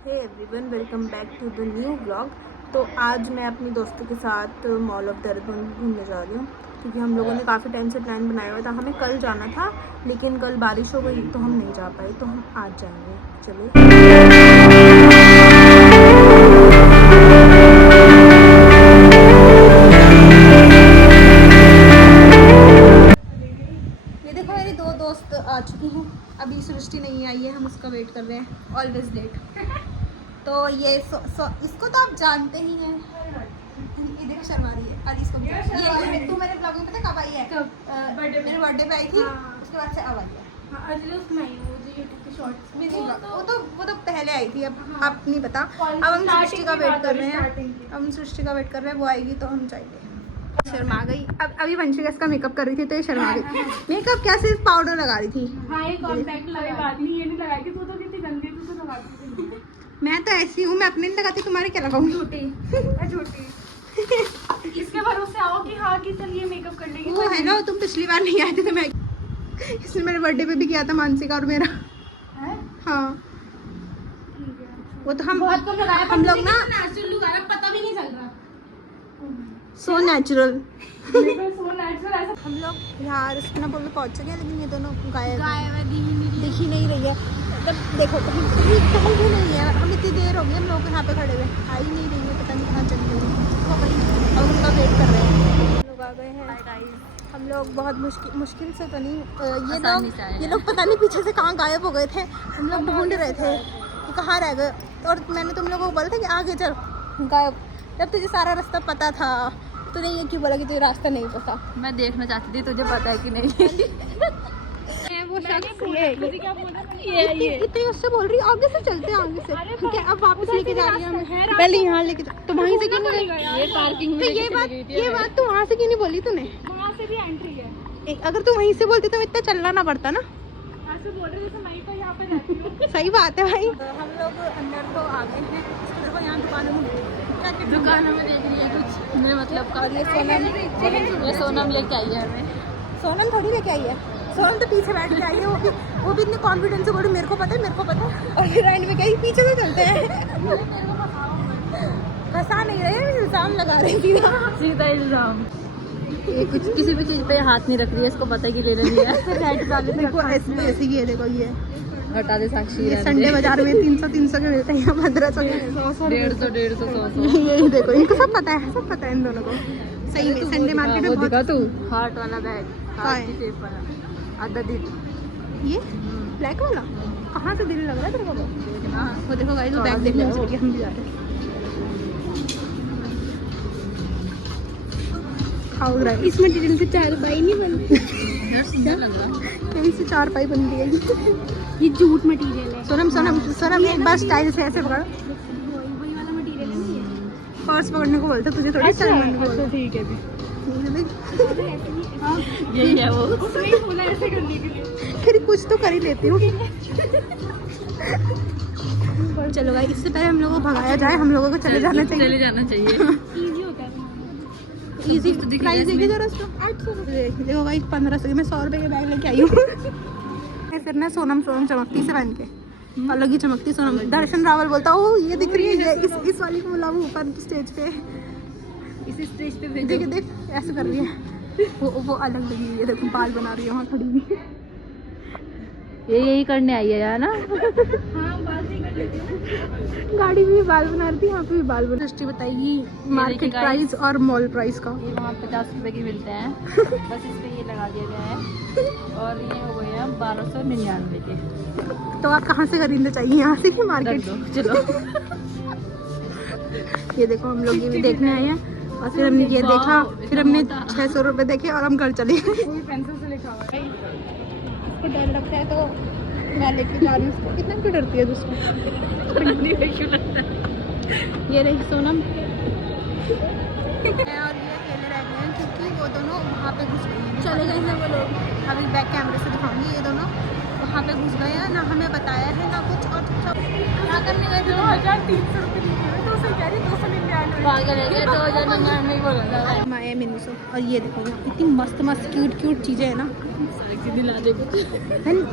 Hey everyone, welcome back to the new vlog. तो आज मैं अपनी दोस्तों के साथ मॉल ऑफ देहरादून घूमने जा रही हूँ क्योंकि हम लोगों ने काफ़ी टाइम से प्लान बनाया हुआ था। हमें कल जाना था लेकिन कल बारिश हो गई तो हम नहीं जा पाए, तो हम आज जाएंगे। चलिए। ये देखो मेरी दो दोस्त आ चुकी हैं। अभी सृष्टि नहीं आई है, हम उसका वेट कर रहे हैं। Always late. तो ये इसको तो आप जानते ही हैं। ये देखो शर्मा रही है। और इसको भी ये तू मेरे ब्लॉग में पता कब आई है? मेरे बर्थडे पे आई थी। उसके बाद से अब आई है। वो तो पहले आई थी। अब आप नहीं पता। अब हम सृष्टि का वेट कर रहे हैं। वो आएगी तो हम जाएंगे। शर्मा गई। अब अभी वंशिका इसका मेकअप कर रही थी तो ये शर्मा गई। मेकअप क्या, सिर्फ पाउडर लगा रही थी। मैं तो ऐसी हूँ, मैं अपने नहीं लगाती, तुम्हारे क्या लगाऊंगी? झूठी इसके भरोसे आओ कि हाँ कि चलिए मेकअप कर लेंगे। वो है ना, तुम पिछली बार नहीं आए थे तो मैं इसने मेरे बर्थडे पे भी किया था, मानसिका और मेरा है? हाँ वो तो हम लोग ना पता भी नहीं चल रहा। So natural. So natural. हम लोग यहाँ रस्कनापुर में पहुँच चुके हैं लेकिन ये दोनों गायब दिख ही नहीं रही है। मतलब देखो कहीं भी नहीं है। हम इतनी देर हो गई हम लोग यहाँ पे खड़े हुए, आ ही नहीं रही है, पता नहीं कहाँ चली गई है। अब उनका वेट कर रहे हैं। हम लोग आ गए हैं। हम लोग बहुत मुश्किल से तो नहीं, ये लोग पता नहीं पीछे से कहाँ गायब हो गए थे। हम लोग ढूंढ रहे थे कि कहाँ रह गए, और मैंने तुम लोगों को बोला था कि आगे चल, गायब। जब तुझे सारा रास्ता पता था तो नहीं, ये क्यों बोला कि तुझे रास्ता नहीं पता? मैं देखना चाहती थी तुझे पता है कि नहीं। वो शख्स ये क्या बोला? ये इतनी उससे बोल रही, आगे से चलते हैं, आगे से। ठीक है, अब वापस लेके जा रही है। पहले यहाँ लेके तो वहीं से क्यों नहीं गई? ये पार्किंग में ये बात तू वहाँ से क्यों नहीं बोली तूने? वहाँ से भी एंट्री है। अगर तू वहीं से बोलती तो इतना चलना ना पड़ता ना। ऐसे बोल रहे थे, मैं तो यहाँ पे रहती हूँ। सही बात है भाई। हम लोग अंदर तो आ गए हैं। देखो यहाँ दुकानों में देख रही है कुछ मेरे मतलब का। ये सोनम लेके आई है हमें। सोनम थोड़ी लेके आई है, सोनम तो पीछे बैठ के आई है। वो भी इतने कॉन्फिडेंस से बोली मेरे को पता है। और फिर एंड में कहीं पीछे से चलते हैं। फंसा नहीं रहे, इल्जाम लगा रही थी। सीधा इल्जाम। ये कुछ किसी भी चीज पे हाथ नहीं रख रही है, इसको पता है कि ले लेनी है। देखो ऐसे ही है। देखो ये हटा दे साक्षी। ये संडे बाजार में 300 के मिलते हैं, 1500 के, 150 100 यही देखो, इनको सब पता है इन दोनों को। सही में संडे मार्केट में बहुत। तू हार्ट वाला बैग, हार्ट की शेप वाला आधा दिल। ये ब्लैक वाला कहाँ से दिल लग रहा है तेरे को? वो देखो गाइस, वो बैग देखने में चलिए, हम भी जा रहे हैं। खाओ रहा है। इसमें डिटेल से 4 पाई नहीं बनती। कहीं से 4 पाई बनती है। ये जूट मटेरियल है। सोनम एक बार स्टाइल से ऐसे पकड़। वही वाला मटेरियल है ना ये। पर्स पकड़ने को बोलते, तुझे थोड़ी स्टाइल बनने को बोलते। ठीक है। यही है वो। उसने बोला ऐसे करने के लिए। फिर कुछ तो कर ही लेती हूँ। चलो भाई, इससे पहले हम लोगों को भगाया जाए, हम लोगों को चले जाना चाहिए। इजी होता है। इजी प्राइस देखिए जरा इसका 800 रुपये। देखो भाई 1500 के मैं 100 रुपये के बैग लेके आई हूँ। फिर ना सोनम चमकती से पहन के, अलग ही चमकती सोनम। दर्शन रावल बोलता ओ ये दिख रही है, इस वाली को बुलाओ ऊपर स्टेज पे। इसी स्टेज पे देख ऐसे कर रही है। वो अलग लगी हुई है, देखो बाल बना रही है वहाँ खड़ी हुई। यही करने आई है यार ना। गाड़ी में भी बाल बना रही थी, यहाँ पे भी बाल बना। दृष्टि बताइए मार्केट प्राइस और मॉल प्राइस का। ये वहाँ 50 रुपए की मिलते हैं। बस इस पे ये लगा दिया गया है और ये हो गए हैं 1299 के। तो आप कहाँ से खरीदना चाहिए, यहाँ से कि मार्केट? चलो। ये देखो हम लोग ये भी देखने आए हैं और फिर हमने ये देखा, फिर हमने 600 रुपये देखे और हम घर चले गए। पेंसिल से लिखा हुआ है। इसको डर लगता है तो मैं लेके जा रही हूँ उसको। कितना क्यों डरती है दोस्तों? ये रही सोनम और ये अकेले रह गए हैं क्योंकि वो दोनों वहाँ पे घुस गए, चले गए हैं वो लोग। अभी बैक कैमरे से दिखाऊंगी। ये दोनों वहाँ पे घुस गए हैं, ना हमें बताया है ना कुछ। और क्या करने गए थे? 2300 रुपये की 200 कह रही 299 पागल है। 2099 ही बोला था। माया मिनसो। और ये देखो इतनी मस्त क्यूट चीज़ें हैं ना। दिला दे कुछ।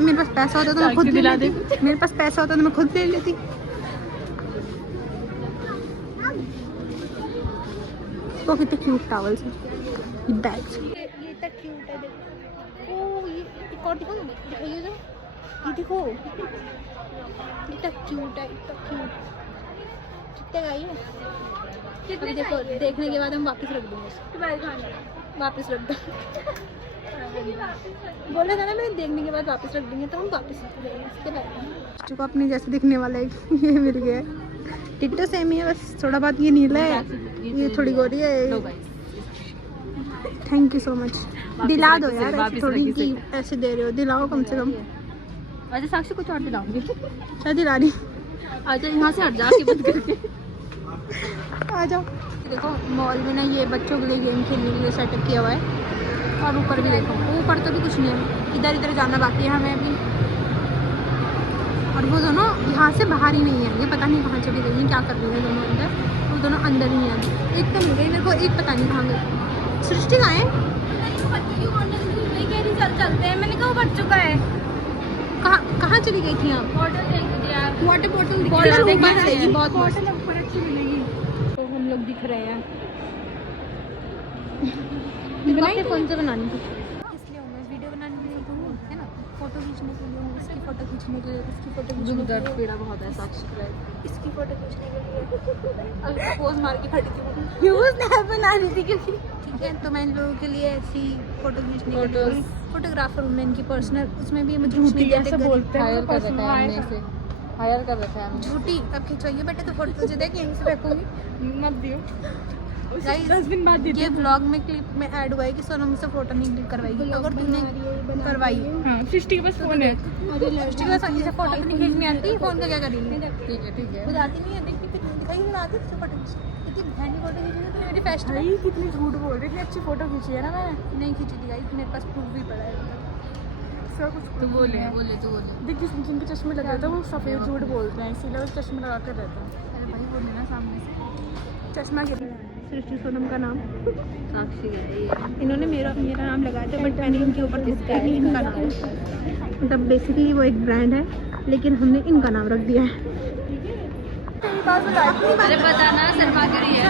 मेरे पास पैसा होता तो मैं खुद दिला दे। मेरे पास पैसा होता तो मैं खुद ले लेती। वो कितने क्यूट टॉवल्स हैं, ये बैग्स, ये इतना क्यूट है देखो। ओ ये एक और दिखाओ, दिखाइए जरा, ये देखो इतना क्यूट है, इतना क्यूट। कितने का ये? अभी देखो, देखने के बाद हम वापस रख देंगे इसको, वापस रख दो। बोला था ना मैंने, देखने के बाद वापस रख देंगे, तो हम वापस रख देंगे इसके बाद। जो अपने जैसे दिखने वाला है ये मिल गया है, टिट्टो सेम ही है, बस थोड़ा बहुत ये नीला है, ये थोड़ी गोरी है। Thank you so much. दिला दो यार, ऐसे थोड़ी कि ऐसे दे रहे हो, दिलाओ कम से कम। अच्छा साक्षी कुछ और दिलाऊंगी। क्या दिला रही? अच्छा यहाँ से हट जा के बंद करके आ जाओ। देखो मॉल में ना ये बच्चों के लिए गेम खेलने के लिए सेटअप किया हुआ है, और ऊपर भी देखो, ऊपर तो भी कुछ नहीं है, इधर इधर जाना बाकी है हमें अभी। और वो दोनों यहाँ से बाहर ही नहीं है, ये पता नहीं कहाँ चली गई हैं, क्या कर रही है दोनों अंदर, वो दोनों अंदर ही हैं। एक तो मिल गई मेरे को, एक पता नहीं कहाँ गई। सृष्टि कहाँ है? चलते हैं, मैंने कहा वो बच चुका है। कहाँ चली गई थी आप? वाटर बॉटल बहुत तो हम लोग दिख रहे हैं। फोन से बनानी थी इसलिए मैं वीडियो बनाने के लिए हूँ, है ना, फोटो खींचने के लिए हूँ, इसकी फोटो खींचने के लिए, इसकी फोटो खींचने के लिए, पीड़ा बहुत है साक्षी के लिए, इसकी फोटो खींचने के लिए। अभी पोज मार के खड़ी थी, ये स्नैप बना रही थी क्योंकि ठीक है। तो मैं इन लोगों के लिए ऐसी फोटो खींचने के लिए फोटोग्राफर हूँ मैं, इनकी पर्सनल, उसमें भी मुझे झूठी ऐसे बोलते हैं, हायर कर रखा है हमने इसे, हायर कर रखा है हमने। झूठी। अब खिंचवाइए बेटे तो फोटो तुझे देख यहीं से फेंकूंगी, मत दियो। गाइस 10 दिन बाद ये व्लॉग में क्लिप में ऐड हुआ है कि सोनम मुझसे फोटो नहीं क्लिक करवाएगी, अगर तूने करवाई हाँ, सृष्टि के पास फोन है। सृष्टि का संजय से फोटो नहीं खींचनी आती, फोन का क्या करेंगे? ठीक है बताती नहीं है, देखिए कितनी दिखाई नहीं आती तुझे फोटो खींच, इतनी बहनी फोटो खींची तो मेरी फैशन है। भाई कितनी झूठ बोल रही, इतनी अच्छी फोटो खींची है ना मैंने। नहीं खींची थी गाइस, मेरे पास प्रूफ भी पड़ा है। सब कुछ तो बोले तो बोले। देख जिनके चश्मे लगे रहते हैं वो सफेद झूठ बोलते हैं, इसीलिए वो चश्मे लगा कर रहते हैं। अरे भाई बोले ना सामने से। चश्मा के सृष्टि सोनम का नाम साक्षी कह रही है। इन्होंने मेरा नाम लगाया था, बट मैंने इनके ऊपर लिखा है इनका नाम। मतलब बेसिकली वो एक ब्रांड है, लेकिन हमने इनका नाम रख दिया है। अरे बताना शर्मा कर रही है।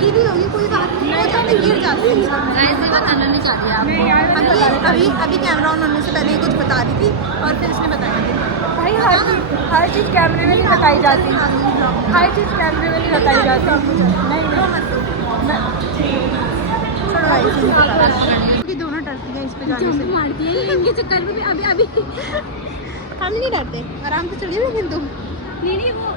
गिरी होगी कोई बात नहीं, हो जाता है, गिर जाती है इंसान। ऐसे बताना नहीं चाहती आप। अभी कैमरा ऑन होने से पहले ही कुछ बता रही थी और फिर इसने बताया। भाई हर चीज़ कैमरे में नहीं बताई जाती, हर चीज़ कैमरे में नहीं बताई जाती। क्योंकि दोनों डरती हैं इस पे जाने से, मारती हैं इनके चक्कर में। अभी हम नहीं डरते, आराम से चलिए। लेकिन तुम नहीं वो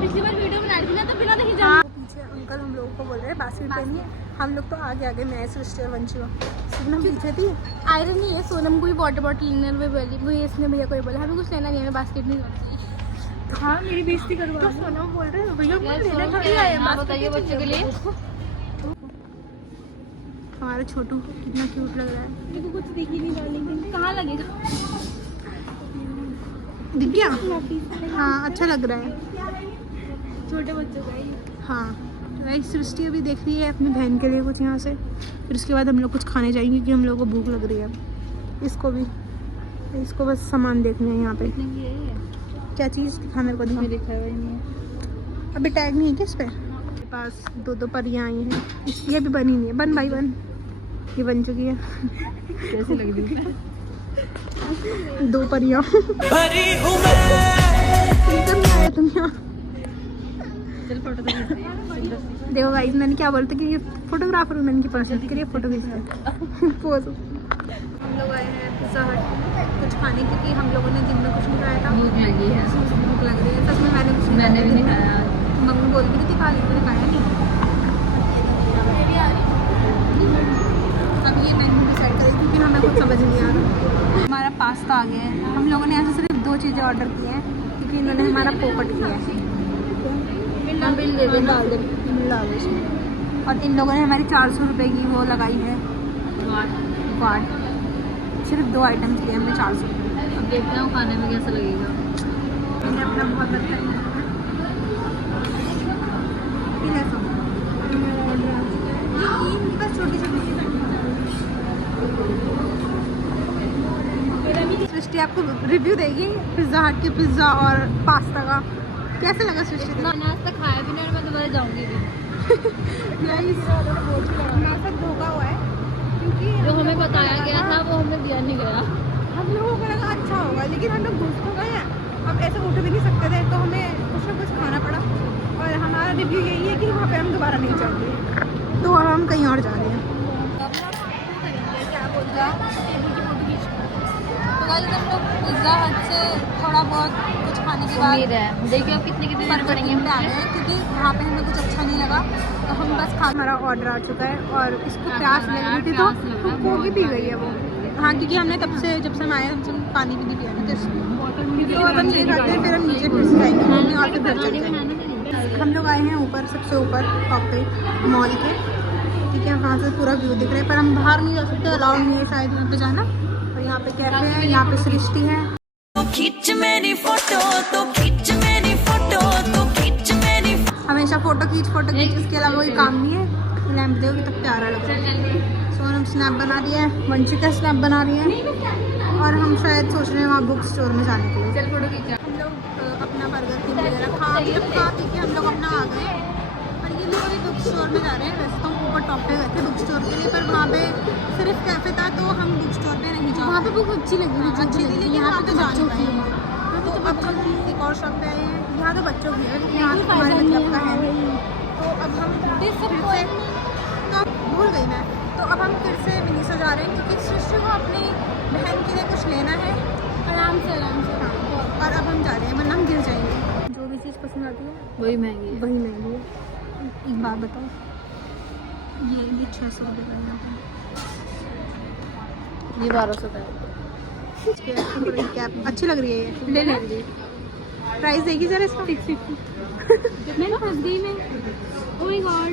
पिछली बार वीडियो बना रही थी ना, तो बिना नहीं जा। पीछे अंकल हम लोगों को बोल रहे हैं बास्केट पहनिए, हम लोग तो आगे मैं सृष्टि और वंशी सोनम पीछे थी। आयरन नहीं है, सोनम को भी वाटर बॉटल लेना है, वो इसने भैया को बोला हमें कुछ लेना नहीं है, हमें बास्केट नहीं होती। हाँ मेरी बेइज्जती करवा। तो सोनम बोल रहे हैं भैया को लेना थोड़ी आए, बताइए बच्चों के लिए। हमारा छोटू कितना क्यूट लग रहा है। मेरे को कुछ दिख ही नहीं रहा, लेकिन कहाँ लगेगा? दिख गया? हाँ अच्छा लग रहा है, छोटे बच्चों का ही। हाँ। वही सृष्टि अभी देख रही है अपनी बहन के लिए कुछ यहाँ से, फिर उसके बाद हम लोग कुछ खाने जाएंगे क्योंकि हम लोग को भूख लग रही है। इसको बस सामान देखना है यहाँ पे। क्या चीज़ दिखा मेरे को, लिखा हुआ ही नहीं है। अभी टैग नहीं है क्या इस पे? मेरे पास दो परियाँ आई हैं, ये भी बनी नहीं है। बन भाई बन, ये बन चुकी है। कैसी लग रही है? 2 परियाँ आया तुम यहाँ। चल फोटो तो खींच ले। देखो गाइस, मैंने क्या बोलते कि ये फोटोग्राफर हूँ, मैंने की पर्सनल के लिए फोटो खींचते पोज। हम लोग आए हैं पिज़्ज़ा हट कुछ खाने, क्योंकि हम लोगों ने दिन में कुछ नहीं खाया था, भूख लगी है। भूख लग रही है। सच में मैंने भी नहीं खाया। मम्मी बोल भी रही थी खा ली, मैंने खाया नहीं। अब ये मेन्यू डिसाइड करें क्योंकि हमें कुछ समझ नहीं आ रहा। हमारा पास्ता आ गया है। हम लोगों ने यहाँ से सिर्फ 2 चीज़ें ऑर्डर की हैं क्योंकि इन्होंने हमारा पोपट किया है। बिल दे दे, डाल दे इसमें। और इन लोगों ने हमारी 400 रुपये की वो लगाई है कार्ड। सिर्फ 2 आइटम्स लिए हमने 400 रुपये। अब देखते हैं खाने में कैसा लगेगा। मैंने अपना बहुत अच्छा किया। बस छोटी सृष्टि आपको रिव्यू देगी पिज़्ज़ा हट के पिज़्ज़ा और पास्ता का। कैसा लगा सृष्टि? मैंने आज तक खाया भी नहीं, मैं दोबारा जाऊंगी भी। हमारे साथ धोखा हुआ है क्योंकि जो हमें बताया गया था वो हमें दिया नहीं गया। हम लोगों को लगा अच्छा होगा, लेकिन हम लोग घुस तो गए हैं। अब ऐसे उठ भी नहीं सकते थे, तो हमें कुछ ना कुछ खाना पड़ा। और हमारा रिव्यू यही है कि वहाँ पे हम दोबारा नहीं जाएंगे, तो अब हम कहीं और जा रहे हैं। क्या बोलते हैं तो गाइस हम लोग पिज़्ज़ा हट से थोड़ा बहुत कुछ खाने के बाद उम्मीद है देखिए अब कितने देर करेंगे आ गए हैं, क्योंकि वहाँ पे हमें कुछ अच्छा नहीं लगा, तो हम बस खा। हमारा ऑर्डर आ चुका है और इसको प्यास लग रही थी तो वो भी पी गई है वो। हाँ, क्योंकि हमने तब से जब से हम आए हमसे पानी भी नहीं पिया था, तो अब हम ये खाते हैं, फिर हम नीचे फिर से आएंगे घूमने और फिर घर चलते हैं। हम लोग आए हैं ऊपर, सबसे ऊपर टॉप पे मॉल के, ठीक है। वहाँ से पूरा व्यू दिख रहा है, पर हम बाहर नहीं जा सकते, अलाउड नहीं है शायद यहाँ पे जाना। और यहाँ पे कैफे है, यहाँ पे सृष्टि है। खींच मेरी फोटो तो खींच मेरी फोटो तो खींच मेरी। हमेशा फोटो खींच, इसके अलावा कोई काम नहीं है। लैंप देखो कितना प्यारा लगता है। सोनम स्नैप बना रही है, वंशिका स्नैप बना रही है, और हम शायद सोच रहे हैं वहाँ बुक स्टोर में जाने के लिए। चल फोटो खींचा। हम लोग अपना बर्गर किंग वगैरह खा पी के हम लोग अपना आ गए, पर ये लोग अभी बुक स्टोर में जा रहे हैं। वैसे तो हम ऊपर टॉप पे गए थे बुक स्टोर के लिए, पर वहाँ पे सिर्फ कैफे था, तो हम बुक स्टोर पे नहीं जा। वहाँ पे बुक अच्छी लगी थी, अच्छी थी, लेकिन यहाँ पे तो बच्चों की है। तो अब हम एक और शॉप पे आए हैं, यहाँ तो बच्चों की है, यहाँ तो हमारे मतलब का है। तो अब हम फिर से तो भूल गई मैं, तो अब हम फिर से मिनीसो जा रहे हैं, क्योंकि सृष्टि को अपनी बहन के लिए कुछ लेना है। आराम से हाँ, और अब हम जा रहे हैं, वरना हम गिर जाएंगे। जो भी चीज़ पसंद आती है वही महंगी है। वही महंगी है। एक बात बताओ, ये 600 रुपये का है यहाँ ये 1200 का है। पे। कैप अच्छी लग रही है, ये ले लें। प्राइस देखी जरा इसका। मैं ना फंस गई मैं। ओह माय गॉड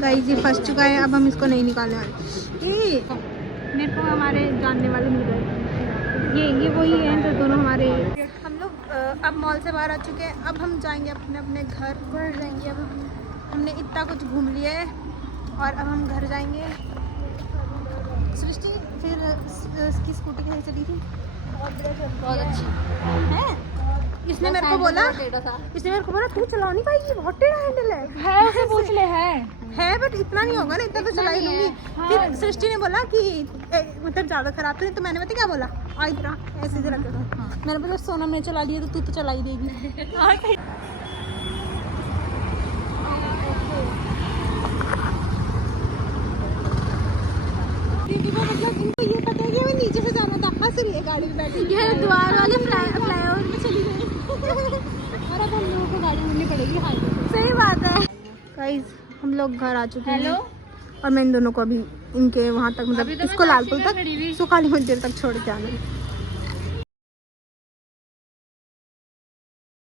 गाइस ये फंस चुका है, अब हम इसको नहीं निकालने वाले। मेरे को हमारे जानने वाले मिल गए, ये वही हैं जो दोनों हमारे। हम लोग अब मॉल से बाहर आ चुके हैं, अब हम जाएंगे अपने अपने घर जाएंगे। अब हमने इतना कुछ घूम लिया है और अब हम घर जाएंगे। सृष्टि फिर इसकी स्कूटी कैसे चली थी? बहुत अच्छी है। इसने मेरे को बोला तू चला नहीं पाएगी, बहुत टेढ़ा हैंडल है। उसे पूछ ले है बट इतना नहीं होगा ना, इतना तो चला ही लूंगी। फिर सृष्टि ने बोला कि मतलब ज़्यादा खराब तो नहीं, तो मैंने पता क्या बोला, आ इतना ऐसे ही रख दो। मैंने बोला सोनम ने चला लिया तो तू तो चला ही देगी। मतलब इनको ये पता है कि हमें नीचे से जाना था, हंस रही है गाड़ी में बैठी। ये द्वार वाले फ्लाईओवर में चली गई और अब हम लोगों को गाड़ी मिलनी पड़ेगी हाईवे पे। सही बात है। गाइस हम लोग घर आ चुके हैं। हेलो। और मैं इन दोनों को अभी इनके वहाँ तक मतलब अभी तो मैं इसको लालपुर साक्षी का खड़ी हुई। तक सुखाली मंदिर तक छोड़ के आना है।